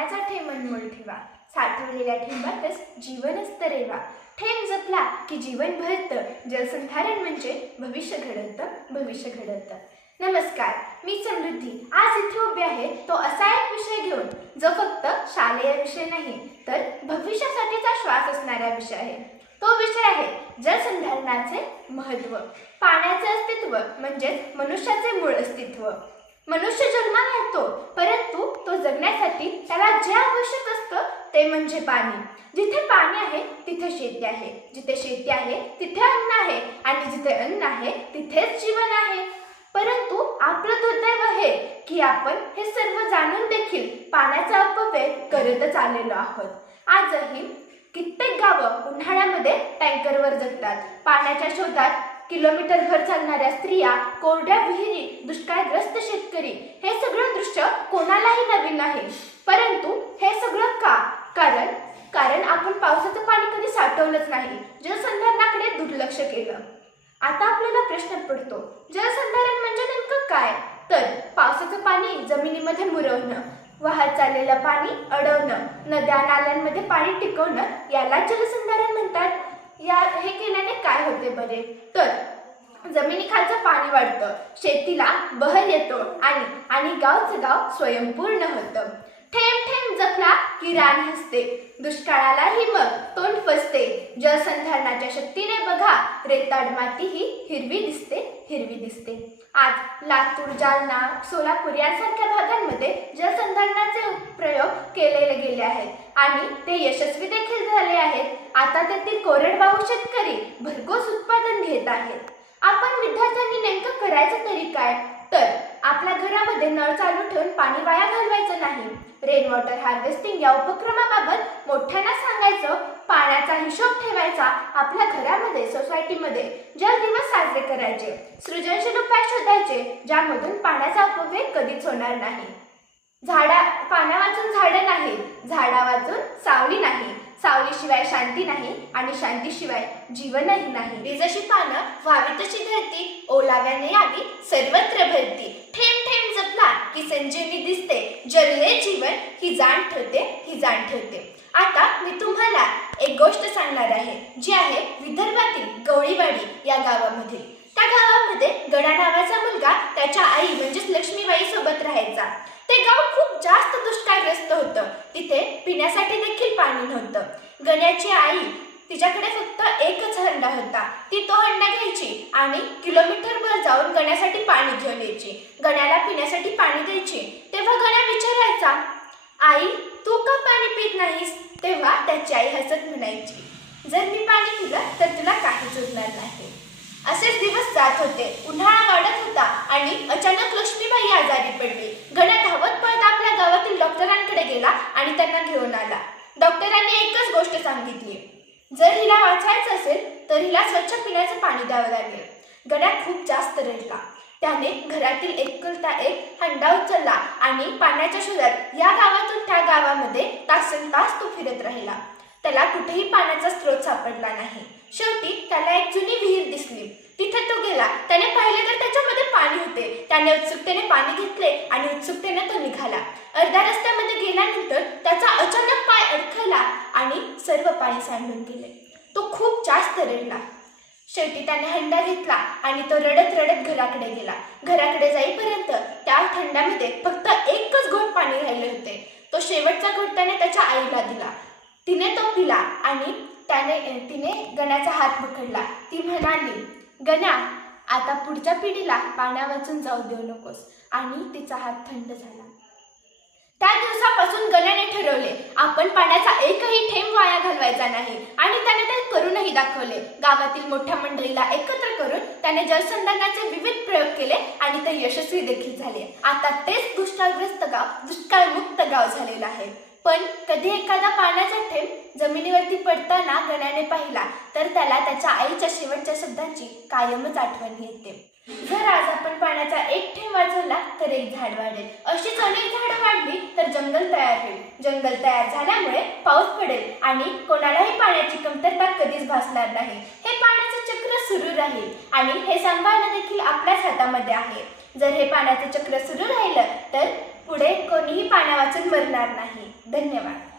पाण्याचा थेंब अनमोल ठेवा. साठवलेल्या ठेंबातच जीवन असतं रेवा ठेम जपला की जीवन भरतं. जलसंधारण म्हणजे भविष्य घडवतं भविष्य घडवतं नमस्कार मी समृद्धी. आज इथे उभी आहे तो असा एक विषय घेऊन जो फक्त शालेय विषय नाही तर भविष्यासाठीचा श्वास असणारा विषय आहे. तो विषय आहे जलसंधारणाचे महत्त्व. पाण्याचे अस्तित्व म्हणजेच मनुष्याचे मूळ अस्तित्व. मनुष्य जन्माला येतो पर तो जगण्यासाठी त्याला जे आवश्यक असतं ते म्हणजे पाणी. जिथे पाणी आहे तिथे शेती आहे. जिथे शेती आहे तिथे अन्न आहे. आणि जिथे अन्न आहे तिथेच जीवन आहे. परंतु आपलं दुर्दैव हे की आपण हे सर्व जाणून देखील पाण्याचा अपव्यय करतच आलेलो आहोत. आजही कित्येक गावं उन्हाळ्यामध्ये टँकरवर जगतात. पाण्याच्या शोधात किलोमीटरभर चालणाऱ्या स्त्रिया कोरड्या विहिरी दुष्काळग्रस्त शेतकरी हे सगळं दृश्य कोणालाही नवीन नाही. परंतु हे सगळं का? कारण कारण आपण पावसाचं पाणी कधी साठवलंच नाही. जलसंधारणाकडे दुर्लक्ष केलं. आता आपल्याला प्रश्न पडतो जलसंधारण म्हणजे नेमकं काय? तर पावसाचं पाणी जमिनीमध्ये मुरवणं वाहत चाललेलं पाणी अडवणं नद्या नाल्यांमध्ये पाणी टिकवणं याला जलसंधारण म्हणतात. या हे केल्याने काय होते बरे? तर जमिनीखालचं पाणी वाढतं. शेतीला बहर येतो आणि आणि गावचं गाव स्वयंपूर्ण होतं. थेंब थेंब जपला की रान हसते. दुष्काळालाही मग तोंड फसते. जलसंधारणाच्या शक्तीने बघा रेताड माती ही हिरवी दिसते हिरवी दिसते. आज लातूर जालना सोलापूर यांसारख्या भागांमध्ये जलसंधारणाचे प्रयोग केलेले गेले आहेत. आणि ते यशस्वी देखील झाले आहेत. आता तेथील कोरडवाहू शेतकरी भरघोस उत्पादन घेत आहेत. आपण विद्यार्थ्यांनी नेमकं करायचं तरी काय? तर आपल्या घरामध्ये नळ चालू ठेवून पाणी वाया घालवायचं नाही. रेन वॉटर हार्वेस्टिंग या उपक्रमाबाबत मोठ्यांना सांगायचं पाण्याचा हिशोब ठेवायचा आपल्या घरामध्ये सोसायटीमध्ये जल दिवस साजरे करायचे. सृजनशील उपाय शोधायचे ज्यामधून पाण्याचा अपव्यय कधीच होणार नाही. झाडा पाना वाचून झाडं नाही झाडा वाचून सावली नाही. सावलीशिवाय शांती नाही आणि शांतीशिवाय जीवनही नाही. जशी पानं व्हावी तशी धरती ओलाव्याने यावी सर्वत्र भरती. थेंब थेंब जपला की संजीवनी दिसते. जल जीवन ही जाण ठेवते ही जाण ठेवते. आता मी तुम्हाला एक गोष्ट सांगणार आहे जी आहे विदर्भातील गवळीवाडी या गावामध्ये. त्या गावामध्ये गडा नावाचा मुलगा त्याच्या आई म्हणजेच लक्ष्मीबाई सोबत राहायचा ते गाव खूप जास्त दुष्काळग्रस्त होतं तिथे पिण्यासाठी देखील पाणी नव्हतं. गण्याची आई तिच्याकडे फक्त एकच हंडा होता. ती तो हंडा घ्यायची आणि किलोमीटरभर जाऊन गण्यासाठी पाणी घेऊन यायची. गण्याला पिण्यासाठी पाणी द्यायची. तेव्हा गण्या विचारायचा आई तू का पाणी पित नाहीस? तेव्हा त्याची आई हसत म्हणायची जर मी पाणी पिलं तर तुला काहीच उरणार नाही. असेच दिवस जात होते. उन्हाळा वाढत होता आणि अचानक लक्ष्मीबाई आजारी पडली. गण्या धावत डॉक्टरांकडे गेला आणि त्यांना घेऊन आला. डॉक्टरांनी एकच गोष्ट सांगितली. जर हिला वाचायचं असेल तर हिला स्वच्छ पिण्याचं पाणी द्यावं लागेल. गड्या खूप जास्त रडला. त्याने घरातील एकुलता एक हंडा उचलला आणि पाण्याच्या शोधात या गावातून त्या गावामध्ये तासन तास तो फिरत राहिला. त्याला कुठेही पाण्याचा स्रोत सापडला नाही. शेवटी त्याला एक जुनी विहीर दिसली तिथे तो गेला त्याने पाहिले तर त्याच्यामध्ये पाणी होते त्याने उत्सुकतेने पाणी घेतले आणि उत्सुकतेने तो निघाला. अर्ध्या रस्त्यामध्ये गेल्यानंतर त्याचा अचानक पाय अडखला आणि सर्व पाणी सांडून गेले. तो खूप जास्त रडला. शेवटी त्याने हंडा घेतला आणि तो रडत रडत घराकडे गेला. घराकडे जाईपर्यंत त्या थंडामध्ये फक्त एकच घोट पाणी राहिले होते. तो शेवटचा घोट त्याने त्याच्या आईला दिला. तिने तो पिला आणि त्याने तिने गण्याचा हात पकडला. ती म्हणाली गण्या आता पुढच्या पिढीला पाण्या वाचून जाऊ देऊ नकोस. आणि तिचा हात थंड झाला. त्या दिवसापासून गण्याने ठरवले आपण पाण्याचा एकही थेंब वाया घालवायचा नाही. आणि त्याने ते करूनही दाखवले. गावातील मोठ्या मंडळीला एकत्र करून त्याने जलसंधारणाचे विविध प्रयोग केले आणि ते यशस्वी देखील झाले. आता तेच दुष्काळग्रस्त गाव दुष्काळमुक्त गाव झालेलं आहे. पण कधी एखादा पाण्याचा थेंब जमिनीवरती पडताना गण्याने पाहिला तर त्याला त्याच्या आईच्या शेवटच्या शब्दांची कायमच आठवण येते. जर आज आपण पाण्याचा एक थेंब वाचवला तर एक झाड वाढेल. अशीच अनेक झाडं वाढली तर जंगल तयार होईल. जंगल तयार झाल्यामुळे पाऊस पडेल आणि कोणालाही पाण्याची कमतरता कधीच भासणार नाही. हे पाण्याचं चक्र सुरू राहील आणि हे सांभाळणं देखील आपल्याच हातामध्ये आहे. जर हे पाण्याचं चक्र सुरू राहिलं तर पुढे कोणीही पाण्या वाचून मरणार नाही. धन्यवाद.